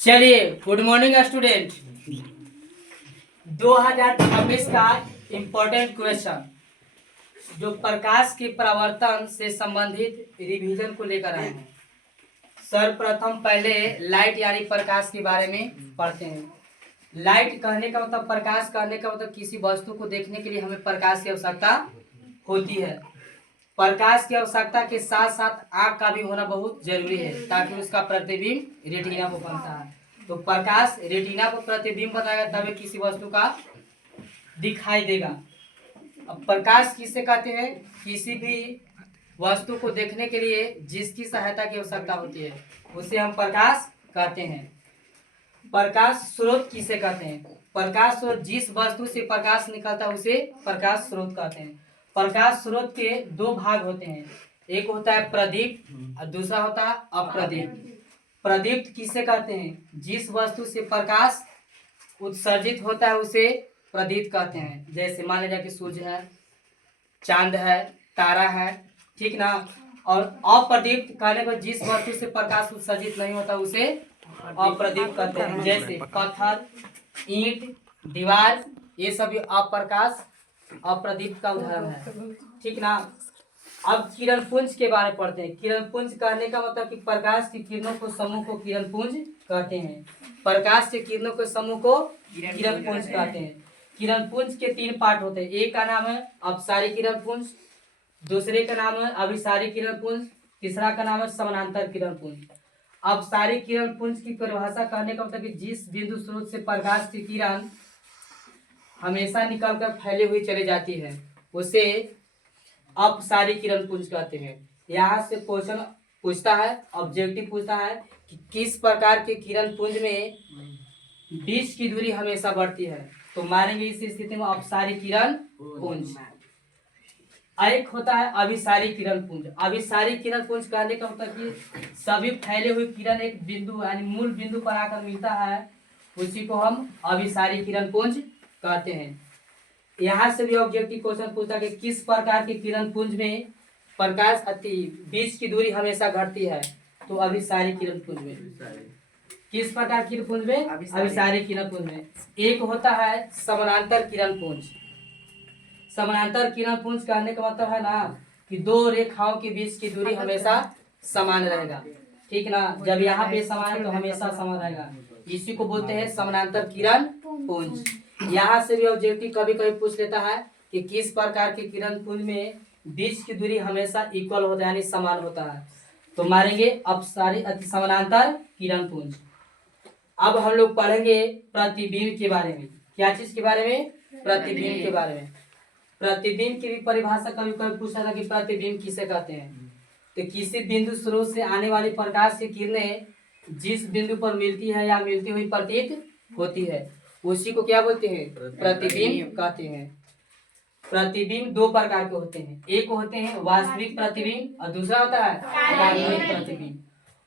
चलिए, good morning student. 2026 का important question जो प्रकाश के परावर्तन से संबंधित रिवीजन को लेकर आए हैं। सर्वप्रथम पहले लाइट यानी प्रकाश के बारे में पढ़ते हैं। लाइट कहने का मतलब, प्रकाश कहने का मतलब किसी वस्तु को देखने के लिए हमें प्रकाश की आवश्यकता होती है। प्रकाश की आवश्यकता के साथ साथ आग का भी होना बहुत जरूरी है ताकि उसका प्रतिबिंब रेटिना को बनता है। तो प्रकाश रेटिना को प्रतिबिंब बनाएगा तभी किसी वस्तु का दिखाई देगा। अब प्रकाश किसे कहते हैं? किसी भी वस्तु को देखने के लिए जिसकी सहायता की आवश्यकता होती है उसे हम प्रकाश कहते हैं। प्रकाश स्रोत किसे कहते हैं? प्रकाश स्रोत जिस वस्तु से प्रकाश निकलता है उसे प्रकाश स्रोत कहते हैं। प्रकाश स्रोत के दो भाग होते हैं, एक होता है प्रदीप्त और दूसरा होता है अप्रदीप्त। प्रदीप्त किसे कहते हैं? जिस वस्तु से प्रकाश उत्सर्जित होता है उसे प्रदीप्त कहते हैं। जैसे मान लीजिए कि सूर्य है, चांद है, तारा है, ठीक ना। और अप्रदीप्त कहने पर जिस वस्तु से प्रकाश उत्सर्जित नहीं होता उसे अप्रदीप्त कहते हैं। जैसे पत्थर, ईंट, दीवार, ये सभी अप्रकाश अप्रदीप्त का उदाहरण है, ठीक ना। अब किरण पुंज के बारे में पढ़ते हैं। किरण पुंज कहने का मतलब कि प्रकाश की किरणों को समूह को किरण पुंज कहते हैं। प्रकाश के किरणों के समूह को किरण पुंज कहते हैं। किरण पुंज के तीन पार्ट होते हैं। एक का नाम है अपसारी किरण पुंज, दूसरे का नाम है अभिसारी किरण पुंज, तीसरा का नाम है समानांतर किरण पुंज। अपसारी किरण पुंज की परिभाषा कहने का मतलब कि जिस बिंदु स्रोत से प्रकाश की किरण हमेशा निकलकर फैली हुई चली जाती है उसे अपसारी किरण पुंज कहते हैं। यहाँ से क्वेश्चन पूछता है, ऑब्जेक्टिव पूछता है कि किस प्रकार के किरण पुंज में बीच की दूरी हमेशा बढ़ती है, तो मानेंगे इस स्थिति में अपसारी किरण पुंज। एक होता है अभिसारी किरण पुंज। अभिसारी किरण पुंज कहने का मतलब कि सभी फैले हुए किरण एक बिंदु यानी मूल बिंदु पर आकर मिलता है, उसी को हम अभिसारी किरण पुंज कहते हैं। यहाँ से भी ऑब्जेक्टिव क्वेश्चन पूछता है कि किस प्रकार के किरण पुंज में प्रकाश अति बीच की दूरी हमेशा घटती है, तो अभिसारी किरण पुंज में। किस प्रकार किरण पुंज में? अभिसारी किरण पुंज में। एक होता है समानांतर किरण पुंज। समानांतर किरण पुंज कहने का मतलब है ना कि दो रेखाओं के बीच की दूरी हमेशा समान रहेगा, ठीक ना। जब यहाँ पे समान है तो हमेशा समान रहेगा, इसी को बोलते हैं समानांतर किरण पुंज। यहाँ से भी ऑब्जेक्टिव कभी कभी पूछ लेता है कि किस प्रकार के किरण पुंज में बीच की दूरी हमेशा इक्वल होता है यानी समान होता है, तो मारेंगे अपसारी अति समानांतर किरण पुंज। अब हम लोग पढ़ेंगे प्रतिबिंब के बारे में। क्या चीज के बारे में? प्रतिबिंब के बारे में। प्रतिबिंब की भी परिभाषा कभी कभी पूछा था कि प्रतिबिंब किसे कहते हैं, तो किसी बिंदु स्रोत से आने वाली प्रकाश की किरणें जिस बिंदु पर मिलती है या मिलती हुई प्रतीत होती है उसी को क्या बोलते हैं? प्रतिबिंब कहते हैं। प्रतिबिंब दो प्रकार के होते हैं, एक होते हैं वास्तविक प्रतिबिंब और दूसरा होता है काल्पनिक प्रतिबिंब।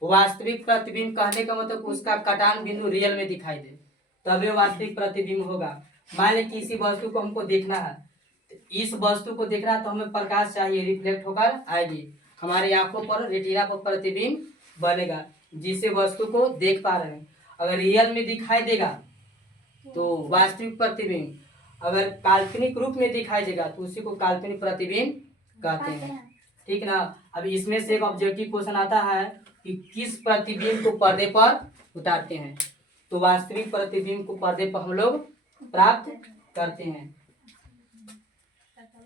वास्तविक प्रतिबिंब कहने का मतलब उसका कटान बिंदु रियल में दिखाई दे तभी वास्तविक प्रतिबिंब होगा। मान लीजिए किसी वस्तु को हमको देखना है, इस वस्तु को देखना है तो हमें प्रकाश चाहिए, रिफ्लेक्ट होकर आएगी हमारी आंखों पर, रेटिना पर प्रतिबिंब बनेगा जिसे वस्तु को देख पा रहे हैं। अगर रियल में दिखाई देगा तो वास्तविक प्रतिबिंब, अगर काल्पनिक रूप में दिखाई देगा तो उसी को काल्पनिक प्रतिबिंब कहते हैं, ठीक ना। अब इसमें से एक ऑब्जेक्टिव क्वेश्चन आता है कि किस प्रतिबिंब को पर्दे पर उतारते हैं, तो वास्तविक प्रतिबिंब को पर्दे पर हम लोग प्राप्त करते हैं।